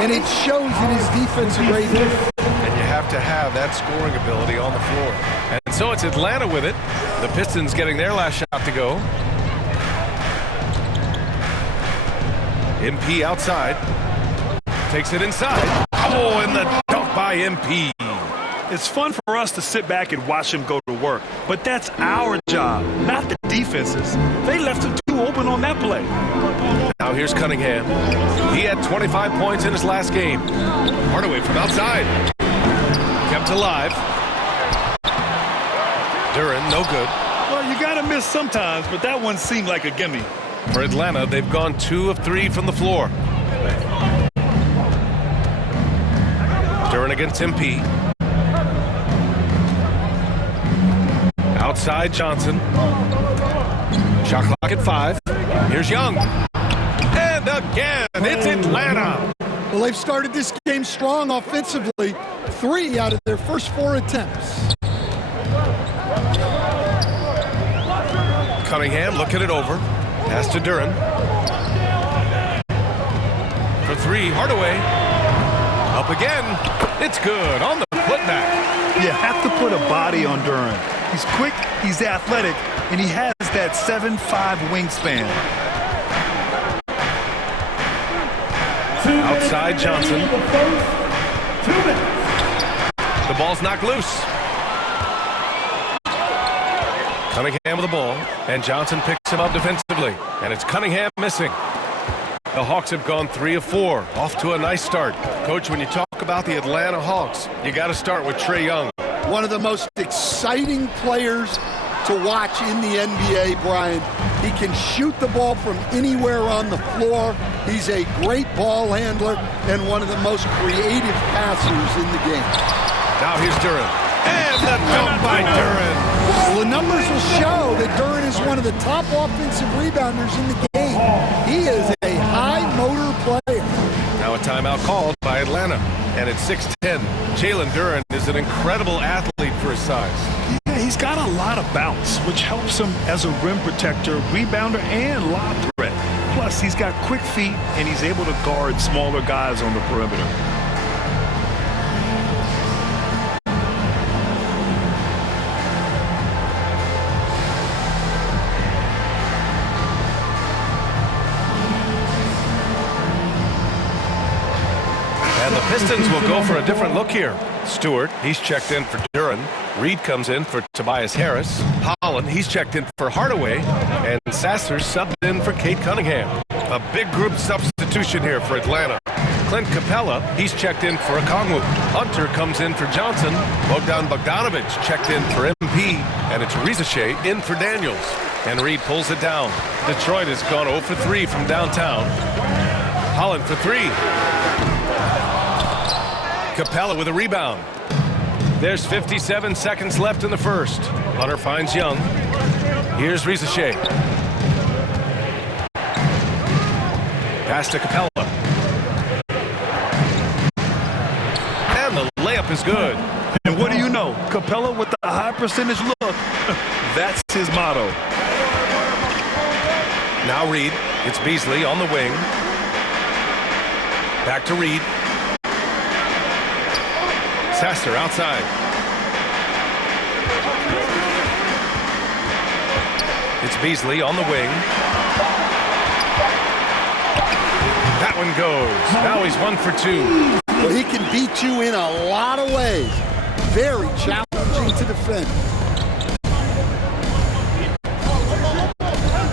and it shows in his defensive rating. And you have to have that scoring ability on the floor. And so it's Atlanta with it. The Pistons getting their last shot to go. MP outside. Takes it inside. Oh, and the dunk by MP. It's fun for us to sit back and watch him go to work, but that's our job, not the defense's. They left him too open on that play. Now here's Cunningham. He had 25 points in his last game. Hardaway from outside. Kept alive. Duren, no good. Well, you got to miss sometimes, but that one seemed like a gimme. For Atlanta, they've gone 2 of 3 from the floor. Duren against MP. Outside Johnson. Shot clock at 5. Here's Young. And again, it's Atlanta. Well, they've started this game strong offensively. 3 out of their first 4 attempts. Cunningham looking it over. Pass to Duren. For 3, Hardaway. Up again. It's good on the putback. You have to put a body on Duren. He's quick, he's athletic, and he has that 7'5" wingspan. Outside Johnson. The ball's knocked loose. Cunningham with the ball, and Johnson picks him up defensively, and it's Cunningham missing. The Hawks have gone 3 of 4, off to a nice start. Coach, when you talk about the Atlanta Hawks, you got to start with Trae Young. One of the most exciting players to watch in the NBA, Brian. He can shoot the ball from anywhere on the floor. He's a great ball handler and one of the most creative passers in the game. Now here's Duren. And the dunk by Duren. Well, the numbers will show that Duren is one of the top offensive rebounders in the game. He is a high-motor player. Now a timeout called by Atlanta. And at 6'10", Jalen Duren is an incredible athlete for his size. Yeah, he's got a lot of bounce, which helps him as a rim protector, rebounder, and lob threat. Plus, he's got quick feet, and he's able to guard smaller guys on the perimeter. And the Pistons will go for a different look here. Stewart, he's checked in for Duren. Reed comes in for Tobias Harris. Holland, he's checked in for Hardaway. And Sasser subbed in for Cade Cunningham. A big group substitution here for Atlanta. Clint Capella, he's checked in for Okongwu. Hunter comes in for Johnson. Bogdan Bogdanovic checked in for MP. And it's Rizachet in for Daniels. And Reed pulls it down. Detroit has gone 0 for 3 from downtown. Holland for 3. Capella with a rebound. There's 57 seconds left in the first. Hunter finds Young. Here's Rizachet. Pass to Capella. And the layup is good. And what do you know? Capella with the high percentage look. That's his motto. Now Reed. It's Beasley on the wing. Back to Reed. Sasser outside. It's Beasley on the wing. That one goes. Now he's 1 for 2. Well, he can beat you in a lot of ways. Very challenging to defend.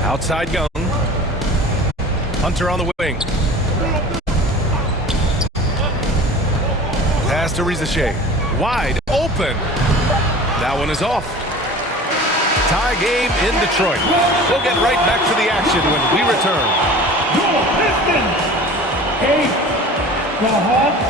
Outside Young. Hunter on the wing. Pass to Rizachet. Wide open. That one is off. Tie game in Detroit. We'll get right back to the action when we return. Your Pistons 8. The Hawks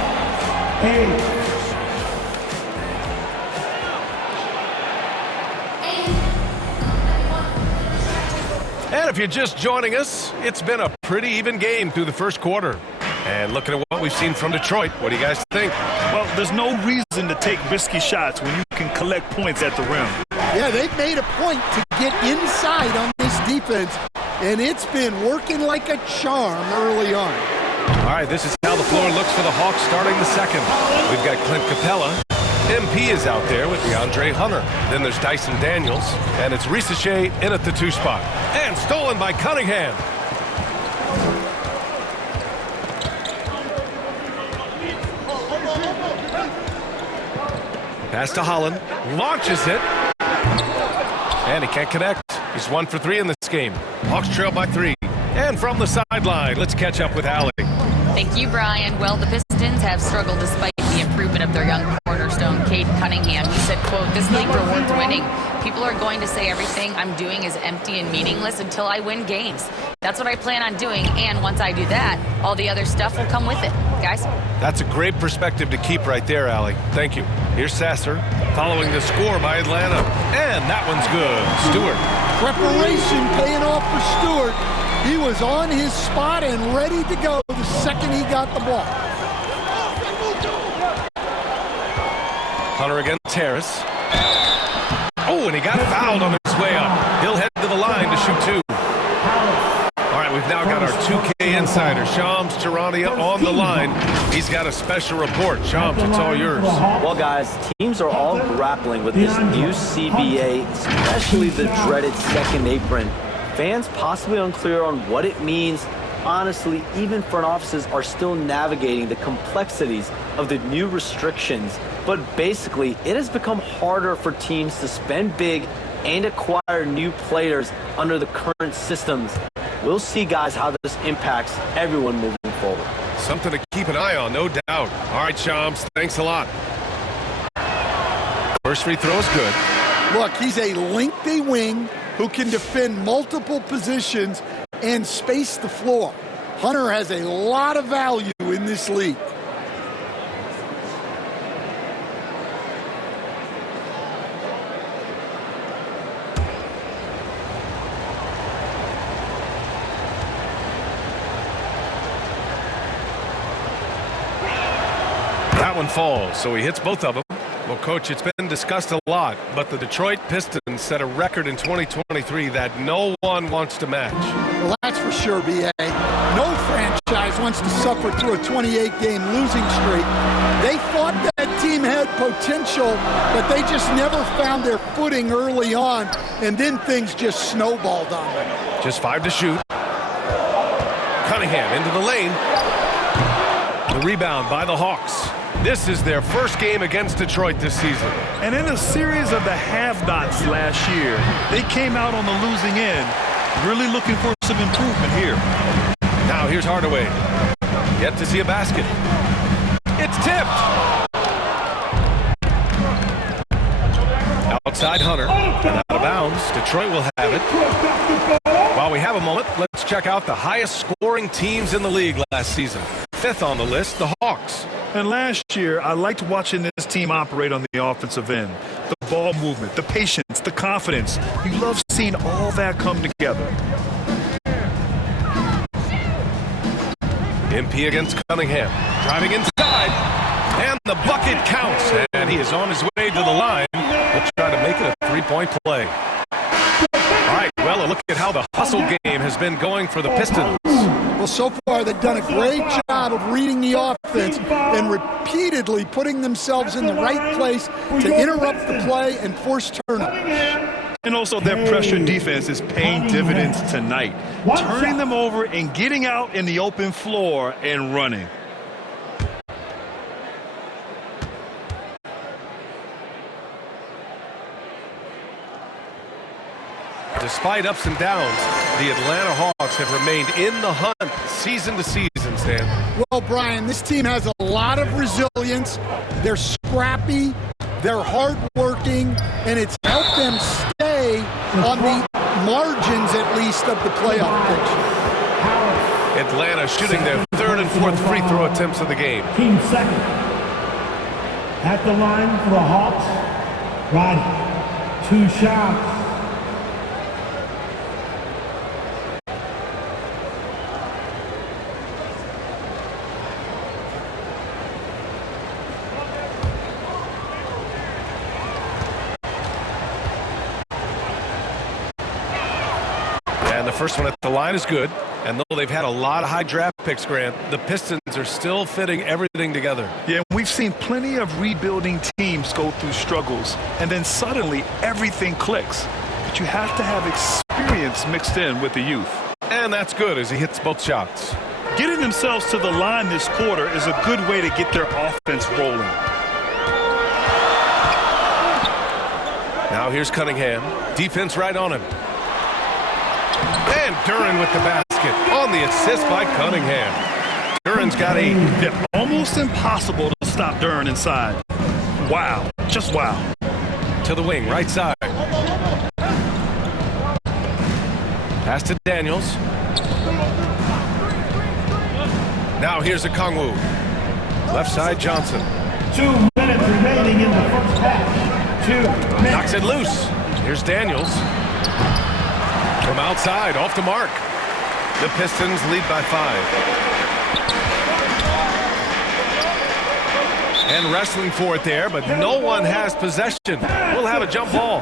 8. And if you're just joining us, it's been a pretty even game through the first quarter. And looking at what we've seen from Detroit, what do you guys think? Well, there's no reason to take risky shots when you can collect points at the rim. Yeah, they've made a point to get inside on this defense, and it's been working like a charm early on. All right, this is how how the floor looks for the Hawks starting the second. We've got Clint Capella. MP is out there with DeAndre Hunter. Then there's Dyson Daniels, and it's Risacher in at the 2 spot. And stolen by Cunningham. Pass to Holland. Launches it. And he can't connect. He's 1 for 3 in this game. Hawks trail by 3. And from the sideline, let's catch up with Allie. Thank you, Brian. Well, the Pistons have struggled despite the improvement of their young cornerstone, Cade Cunningham. He said, quote, "This league rewards winning. People are going to say everything I'm doing is empty and meaningless until I win games. That's what I plan on doing, and once I do that, all the other stuff will come with it." Guys? That's a great perspective to keep right there, Allie. Thank you. Here's Sasser following the score by Atlanta. And that one's good. Stewart. Preparation paying off for Stewart. He was on his spot and ready to go the second he got the ball. Hunter against Harris. Oh, and he got fouled on his way up. He'll head to the line to shoot 2. All right, we've now got our 2K insider, Shams Charania, on the line. He's got a special report. Shams, it's all yours. Well, guys, teams are all grappling with this new CBA, especially the dreaded second apron. Fans possibly unclear on what it means. Honestly, even front offices are still navigating the complexities of the new restrictions. But basically, it has become harder for teams to spend big and acquire new players under the current systems. We'll see, guys, how this impacts everyone moving forward. Something to keep an eye on, no doubt. All right, Shams, thanks a lot. First free throw is good. Look, he's a lengthy wing who can defend multiple positions and space the floor. Hunter has a lot of value in this league. That one falls, so he hits both of them. Well, Coach, it's been discussed a lot, but the Detroit Pistons set a record in 2023 that no one wants to match. Well, that's for sure, B.A. No franchise wants to suffer through a 28-game losing streak. They thought that team had potential, but they just never found their footing early on, and then things just snowballed on them. Just 5 to shoot. Cunningham into the lane. The rebound by the Hawks. This is their first game against Detroit this season. And in a series of the have-nots last year, they came out on the losing end, really looking for some improvement here. Now here's Hardaway. Yet to see a basket. It's tipped. Outside Hunter and out of bounds. Detroit will have it. While we have a moment, let's check out the highest scoring teams in the league last season. 5th on the list, the Hawks. And last year, I liked watching this team operate on the offensive end. The ball movement, the patience, the confidence. You love seeing all that come together. MP against Cunningham. Driving inside. And the bucket counts. And he is on his way to the line. He'll try to make it a 3-point play. All right, well, a look at how the hustle game has been going for the Pistons. Well, so far they've done a great job of reading the offense and repeatedly putting themselves in the right place to interrupt the play and force turnovers. And also their pressure defense is paying dividends tonight, turning them over and getting out in the open floor and running. Despite ups and downs, the Atlanta Hawks have remained in the hunt season to season, Stan. Well, Brian, this team has a lot of resilience. They're scrappy, they're hardworking, and it's helped them stay on the margins, at least, of the playoff picture. Atlanta shooting their 3rd and 4th free throw attempts of the game. Team second. At the line for the Hawks, Roddy. 2 shots. And the first one at the line is good. And though they've had a lot of high draft picks, Grant, the Pistons are still fitting everything together. Yeah, we've seen plenty of rebuilding teams go through struggles, and then suddenly everything clicks. But you have to have experience mixed in with the youth. And that's good as he hits both shots. Getting themselves to the line this quarter is a good way to get their offense rolling. Now here's Cunningham. Defense right on him. And Duren with the basket on the assist by Cunningham. Duren's got 8. Yeah, almost impossible to stop Duren inside. Wow. Just wow. To the wing, right side. Pass to Daniels. Now here's Okongwu. Left side, Johnson. 2 minutes remaining in the first half. 2 minutes. Knocks it loose. Here's Daniels. From outside, off the mark. The Pistons lead by 5. And wrestling for it there, but no one has possession. We'll have a jump ball.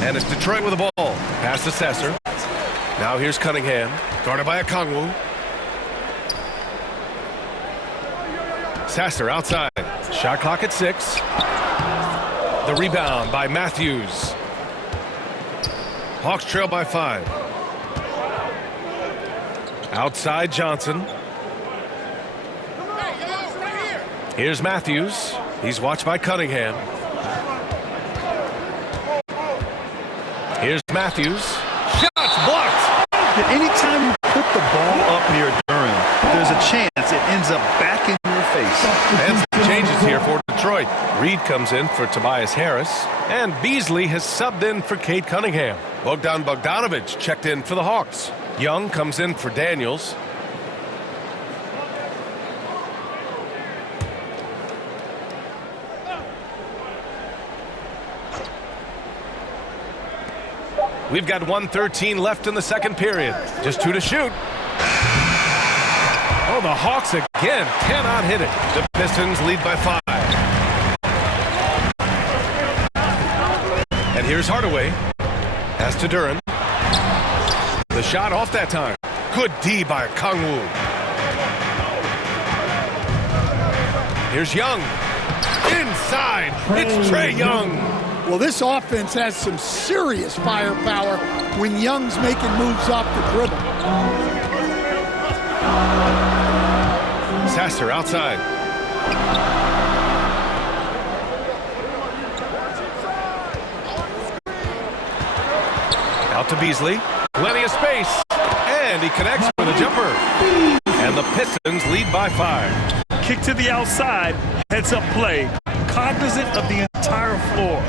And it's Detroit with the ball. Pass to Sasser. Now here's Cunningham. Guarded by Okongwu. Sasser outside. Shot clock at 6. The rebound by Matthews. Hawks trail by 5. Outside Johnson. Here's Matthews. He's watched by Cunningham. Here's Matthews. Shots blocked. Anytime you put the ball up near Duren, there's a chance it ends up back in your face. And some changes here for Detroit. Reed comes in for Tobias Harris. And Beasley has subbed in for Cade Cunningham. Bogdan Bogdanovic checked in for the Hawks. Young comes in for Daniels. We've got 1:13 left in the second period. Just 2 to shoot. Oh, the Hawks again cannot hit it. The Pistons lead by 5. And here's Hardaway. Pass to Duren. The shot off that time. Good D by Okongwu. Here's Young. Inside. It's Trae Young. Well, this offense has some serious firepower when Young's making moves off the dribble. Sasser outside. Out to Beasley. Plenty of space. And he connects with a jumper. And the Pistons lead by 5. Kick to the outside, heads up play, cognizant of the entire floor.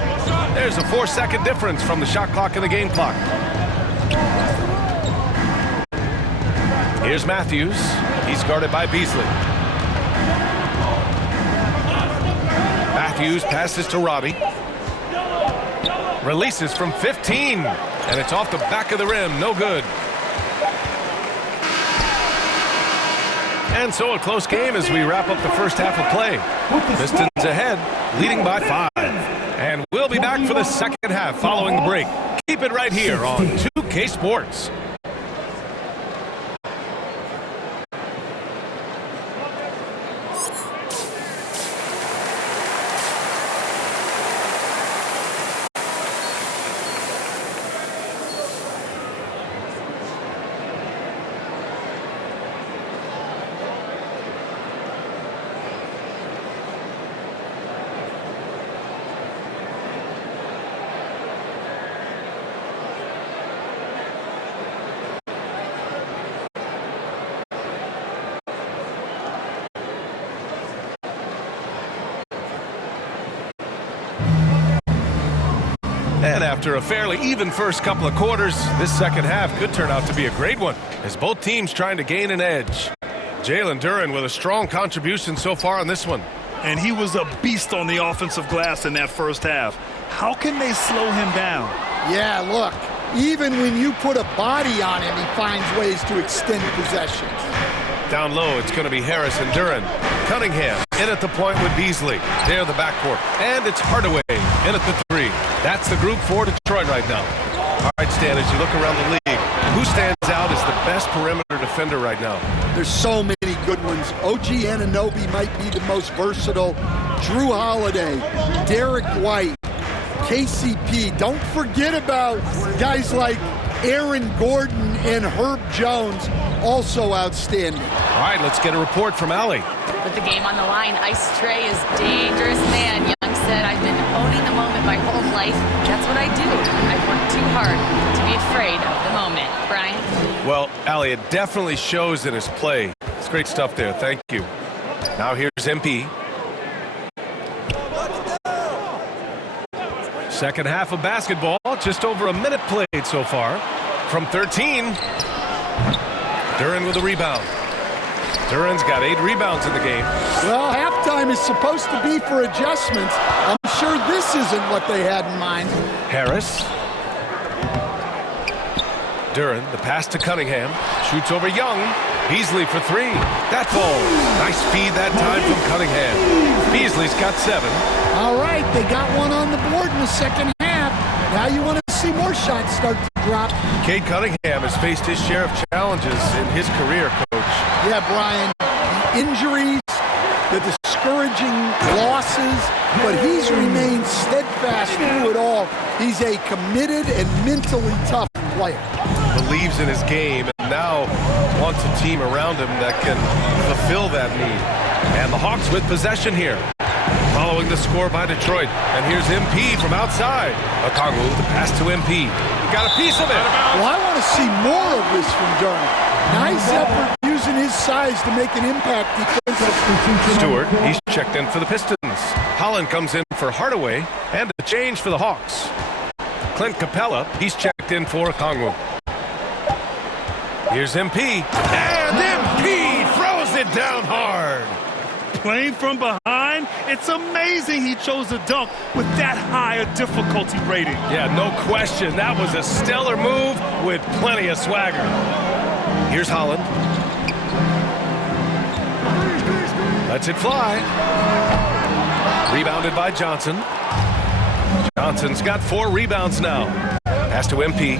There's a 4-second difference from the shot clock and the game clock. Here's Matthews. He's guarded by Beasley. Matthews passes to Robbie. Releases from 15. And it's off the back of the rim. No good. And so a close game as we wrap up the first half of play. Pistons ahead, leading by 5. And we'll be back for the second half following the break. Keep it right here on 2K Sports. And after a fairly even first couple of quarters, this second half could turn out to be a great one, as both teams trying to gain an edge. Jalen Duren with a strong contribution so far on this one. And he was a beast on the offensive glass in that first half. How can they slow him down? Yeah, look, even when you put a body on him, he finds ways to extend possessions. Down low, it's going to be Harris and Duren. Cunningham In at the point with Beasley. There, the backcourt. And it's Hardaway in at the 3. That's the group for Detroit right now. All right, Stan, as you look around the league, who stands out as the best perimeter defender right now? There's so many good ones. OG Anunoby might be the most versatile. Drew Holiday, Derek White, KCP. Don't forget about guys like Aaron Gordon and Herb Jones, also outstanding. All right, let's get a report from Allie. With the game on the line, Ice Trey is dangerous man. Young said, I've been owning the moment my whole life. That's what I do. I've worked too hard to be afraid of the moment. Brian? Well, Allie, it definitely shows in his play. It's great stuff there. Thank you. Now here's MP. Second half of basketball, just over a minute played so far. From 13, Duren with a rebound. Duren's got 8 rebounds in the game. Well, halftime is supposed to be for adjustments. I'm sure this isn't what they had in mind. Harris. Duren, the pass to Cunningham. Shoots over Young. Beasley for 3. That falls. Nice feed that time from Cunningham. Beasley's got 7. All right, they got one on the board in the second half. Now you want to see more shots start to drop. Cade Cunningham has faced his share of challenges in his career, Coach. Yeah, Brian, the injuries, the discouraging losses, but he's remained steadfast through it all. He's a committed and mentally tough player. Believes in his game and now wants a team around him that can fulfill that need. And the Hawks with possession here. Following the score by Detroit. And here's MP from outside. Okongwu, the pass to MP. He got a piece of it. Well, I want to see more of this from Duren. Nice effort using his size to make an impact defensively. Stewart, he's checked in for the Pistons. Holland comes in for Hardaway. And a change for the Hawks. Clint Capella, he's checked in for Okongwu. Here's MP. And MP throws it down hard. Playing from behind, it's amazing he chose a dunk with that high a difficulty rating. Yeah, no question. That was a stellar move with plenty of swagger. Here's Holland. Lets it fly. Rebounded by Johnson. Johnson's got 4 rebounds now. Pass to MP.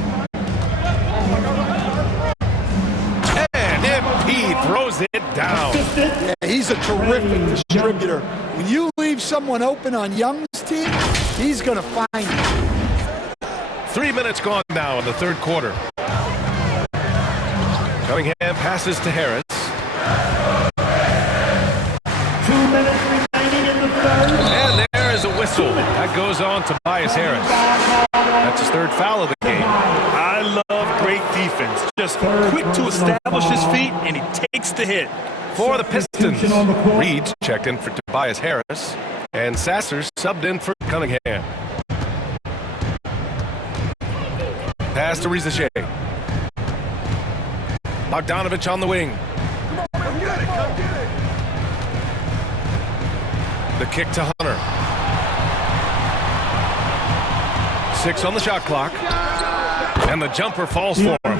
And MP throws it down. Yeah, he's a terrific distributor. When you leave someone open on Young's team, he's going to find it. 3 minutes gone now in the third quarter. Cunningham passes to Harris. 2 minutes remaining in the third. And there is a whistle. That goes on to Tobias Harris. That's his 3rd foul of the game. I love great defense. Just quick to establish his feet, and he takes the hit. For the Pistons, Reed checked in for Tobias Harris, and Sasser subbed in for Cunningham. Pass to Riza Shea. Bogdanovich on the wing. The kick to Hunter. 6 on the shot clock. And the jumper falls for him.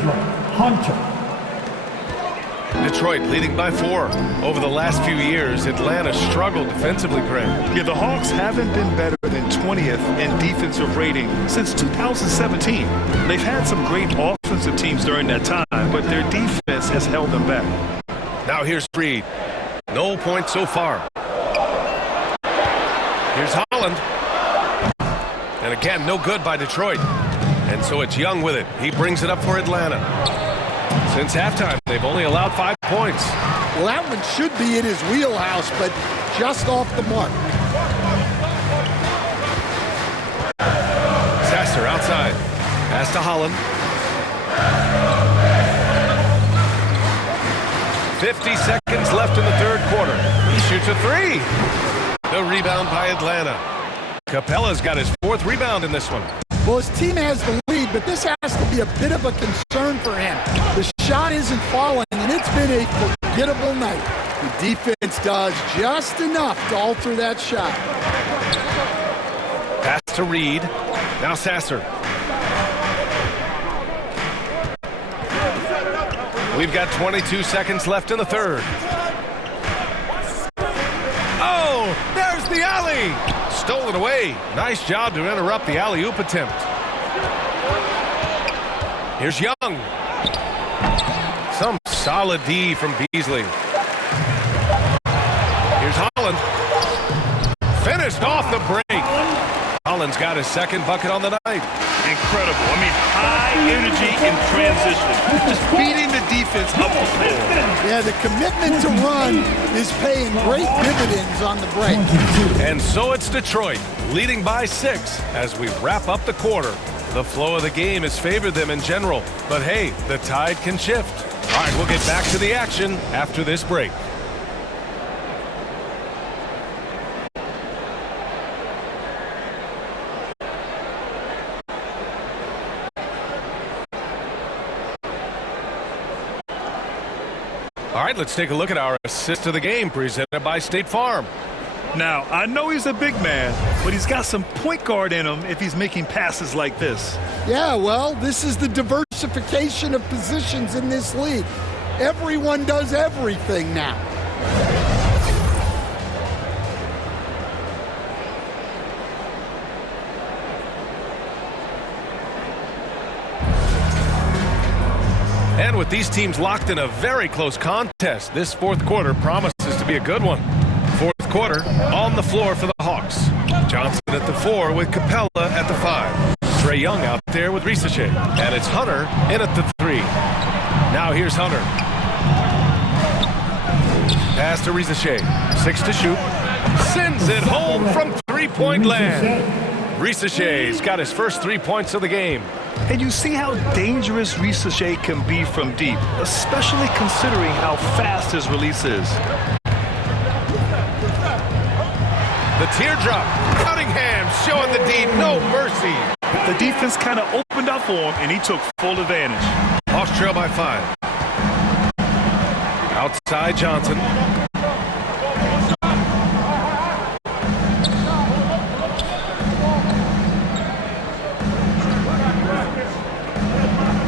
Hunter. Detroit leading by 4. Over the last few years, Atlanta struggled defensively, Greg. Yeah, the Hawks haven't been better than 20th in defensive rating since 2017. They've had some great offensive teams during that time, but their defense has held them back. Now here's Reed. No points so far. Here's Holland. And again, no good by Detroit. And so it's Young with it. He brings it up for Atlanta. Since halftime, they've only allowed 5 points. Well, that one should be in his wheelhouse, but just off the mark. Sasser outside. Pass to Holland. 50 seconds left in the third quarter. He shoots a 3. The rebound by Atlanta. Capella's got his 4th rebound in this one. Well, his team has the lead, but this has to be a bit of a concern for him. The shot isn't falling, and it's been a forgettable night. The defense does just enough to alter that shot. Pass to Reed. Now Sasser. We've got 22 seconds left in the third. Oh, there's the alley. Stolen away. Nice job to interrupt the alley-oop attempt. Here's Young. Some solid D from Beasley. Here's Holland. Finished off the break. Holland's got his second bucket on the night. Incredible. I mean, high energy in transition. Just beating the defense up the floor. Yeah, the commitment to run is paying great dividends on the break. And so it's Detroit, leading by 6 as we wrap up the quarter. The flow of the game has favored them in general, but hey, the tide can shift. All right, we'll get back to the action after this break. All right, let's take a look at our assist of the game presented by State Farm. Now, I know he's a big man, but he's got some point guard in him if he's making passes like this. Yeah, well, this is the diversification of positions in this league. Everyone does everything now. And with these teams locked in a very close contest, this fourth quarter promises to be a good one. Fourth quarter on the floor for the Hawks. Johnson at the 4 with Capella at the 5. Trae Young out there with Risache. And it's Hunter in at the 3. Now here's Hunter. Pass to Risache. 6 to shoot. Sends it home from three-point land. Risache's got his first 3 points of the game. And you see how dangerous Risache can be from deep, especially considering how fast his release is. The teardrop. Cunningham showing the D. No mercy. The defense kind of opened up for him, and he took full advantage. Hawks trail by 5. Outside Johnson.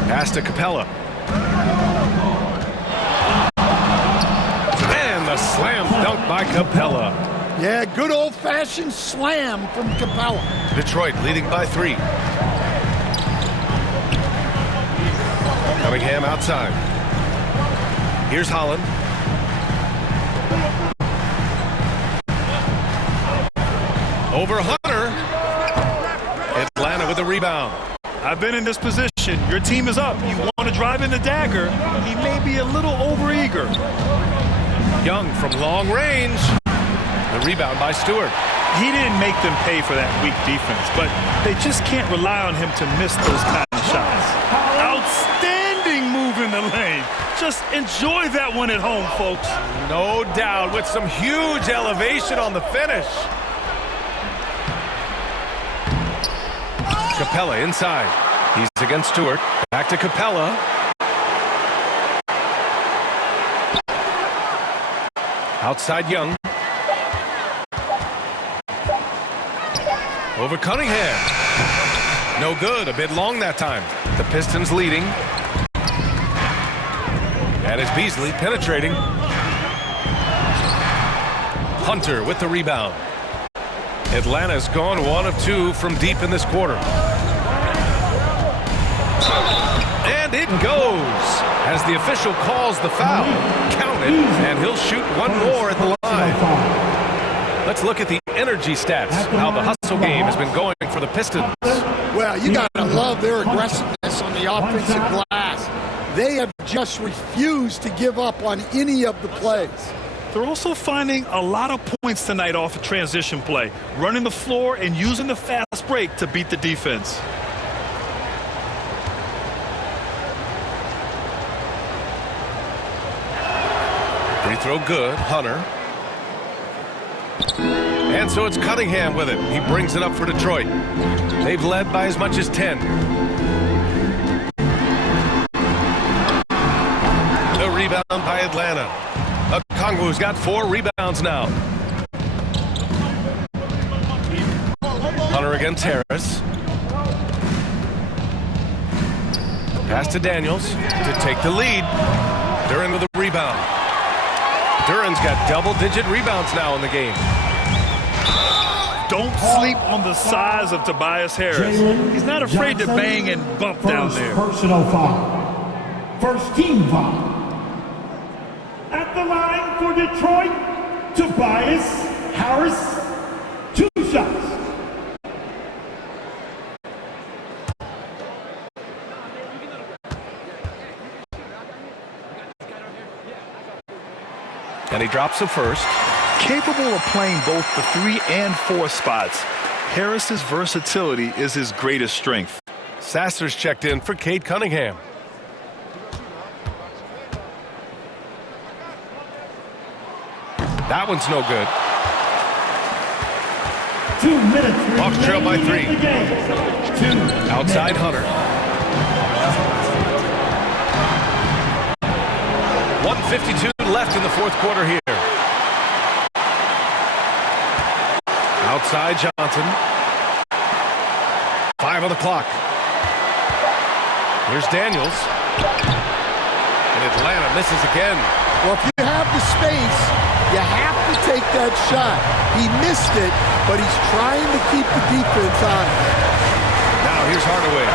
Pass to Capella. And the slam dunk by Capella. Yeah, good old-fashioned slam from Capella. Detroit leading by 3. Cunningham outside. Here's Holland. Over Hunter. Atlanta with a rebound. I've been in this position. Your team is up. You want to drive in the dagger. He may be a little overeager. Young from long range. The rebound by Stewart. He didn't make them pay for that weak defense, but they just can't rely on him to miss those kind of shots. Outstanding move in the lane. Just enjoy that one at home, folks. No doubt, with some huge elevation on the finish. Capella inside. He's against Stewart. Back to Capella. Outside Young. Over Cunningham. No good. A bit long that time. The Pistons leading. And it's Beasley penetrating. Hunter with the rebound. Atlanta's gone 1 of 2 from deep in this quarter. And it goes as the official calls the foul. Count it, and he'll shoot one more at the line. Let's look at the energy stats, how the hustle game has been going for the Pistons. Well, you got to love their aggressiveness on the offensive glass. They have just refused to give up on any of the plays. They're also finding a lot of points tonight off of transition play, running the floor and using the fast break to beat the defense. Free throw good, Hunter. And so it's Cunningham with it. He brings it up for Detroit. They've led by as much as 10. The rebound by Atlanta. Okongwu's got 4 rebounds now. Hunter against Harris. Pass to Daniels to take the lead. Duran with the rebound. Duran's got double-digit rebounds now in the game. Don't sleep on the size of Tobias Harris. He's not afraid to bang and bump down there. Personal foul. First team foul. At the line for Detroit, Tobias Harris, 2 shots. And he drops the first. Capable of playing both the 3 and 4 spots, Harris's versatility is his greatest strength. Sasser's checked in for Cade Cunningham. That one's no good. 2 minutes Hawks trail by 3. remaining in the game. 2 Outside minutes. Hunter. 1:52 left in the fourth quarter here. Outside Johnson. 5 on the clock. Here's Daniels. And Atlanta misses again. Well, if you have the space, you have to take that shot. He missed it, but he's trying to keep the defense honest. Now here's Hardaway.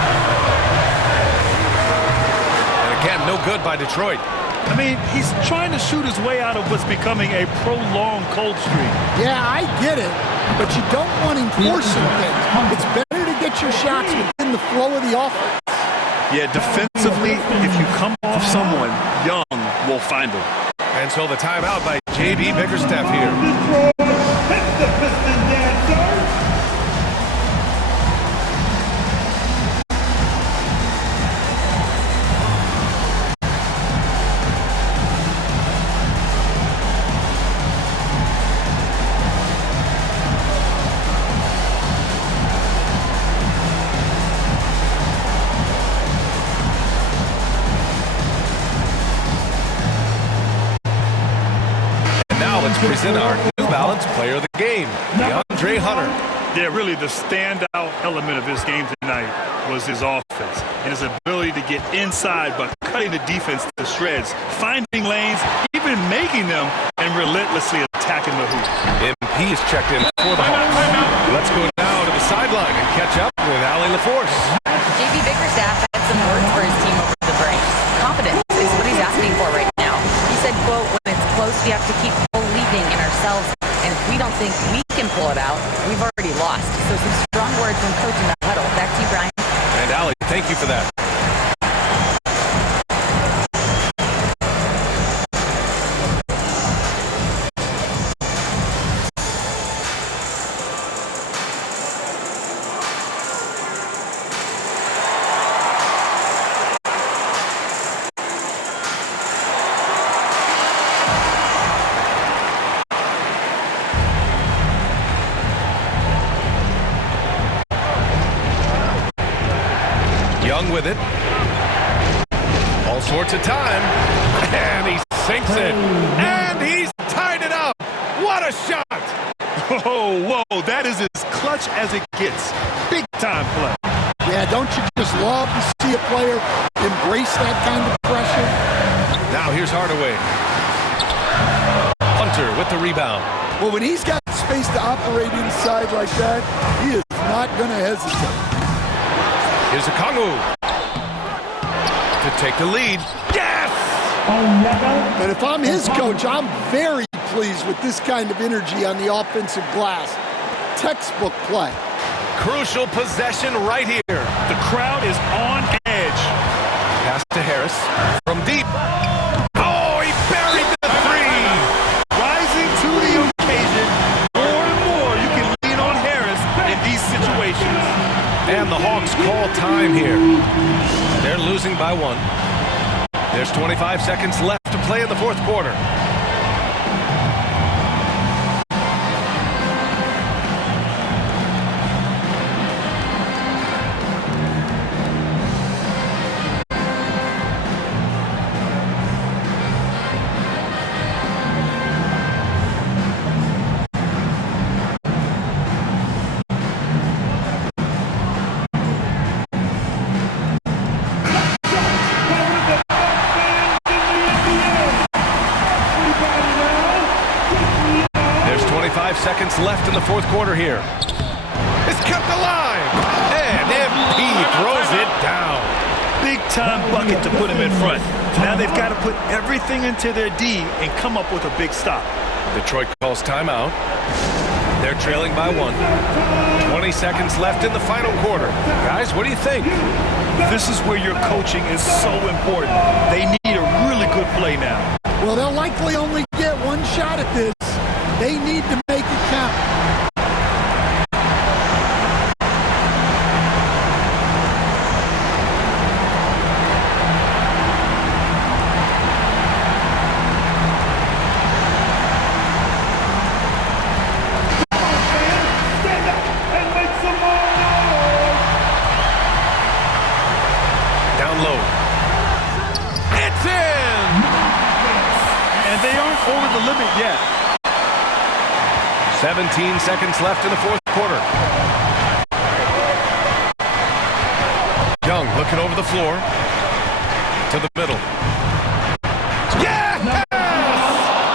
And again, no good by Detroit. I mean, he's trying to shoot his way out of what's becoming a prolonged cold streak. Yeah, I get it, but you don't want him forcing things. It's better to get your shots within the flow of the offense. Yeah, defensively, if you come off someone, Young will find him. And so the timeout by J.B. Bickerstaff here. Detroit, hit the Piston dancer. Let's present our New Balance Player of the Game, DeAndre Hunter. Yeah, really the standout element of his game tonight was his offense and his ability to get inside but cutting the defense to shreds, finding lanes, even making them, and relentlessly attacking the hoop. MP is checked in for the Hawks. Let's go now to the sideline and catch up with Allie LaForce. JB Bickerstaff had some words for his team over the break. Confidence is what he's asking for right now. He said, quote, when it's close, we have to keep believing in ourselves, and if we don't think we can pull it out, we've already lost. So some strong words from coach in the huddle. Back to you, Brian. And Allie, thank you for that. Young with it. All sorts of time. And he sinks it. And he's tied it up. What a shot. Whoa, that is as clutch as it gets. Big time play. Yeah, don't you just love to see a player embrace that kind of pressure? Now here's Hardaway. Hunter with the rebound. Well, when he's got space to operate inside like that, he is not going to hesitate. Here's Okongwu to take the lead. Yes! And if I'm his coach, I'm very pleased with this kind of energy on the offensive glass. Textbook play. Crucial possession right here. The crowd is on edge. Pass to Harris from deep. Oh, he buried the three. Rising to the occasion. More and more you can lean on Harris in these situations. And the Hawks call time here. They're losing by 1. There's 25 seconds left to play in the fourth quarter. seconds left in the fourth quarter here. It's kept alive. And MP throws it down. Big time bucket to put him in front. Now they've got to put everything into their D and come up with a big stop. Detroit calls timeout. They're trailing by 1. 20 seconds left in the final quarter. Guys, what do you think? This is where your coaching is so important. They need a really good play now. Well, they'll likely only get one shot at this. They need to make it count. Stand up and make some more noise. Down low. It's in! And they aren't over the limit yet. 17 seconds left in the fourth quarter. Young looking over the floor to the middle. Yeah!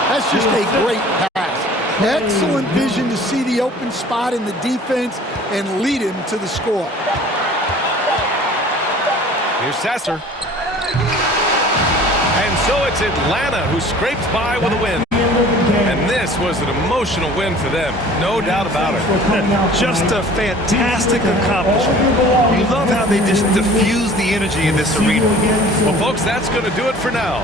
That's just a great pass. Excellent vision to see the open spot in the defense and lead him to the score. Here's Sasser. And so it's Atlanta who scrapes by with a win. And this was an emotional win for them, no doubt about it. Just a fantastic accomplishment. You love how they just diffuse the energy in this arena. Well, folks, that's going to do it for now.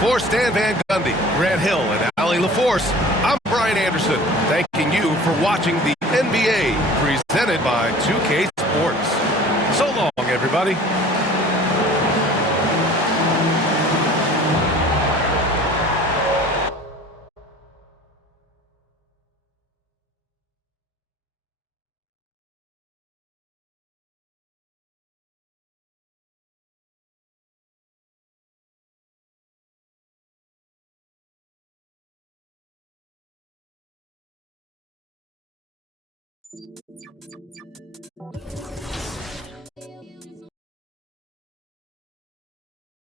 For Stan Van Gundy, Grant Hill, and Allie LaForce, I'm Brian Anderson, thanking you for watching the NBA presented by 2K Sports. So long, everybody.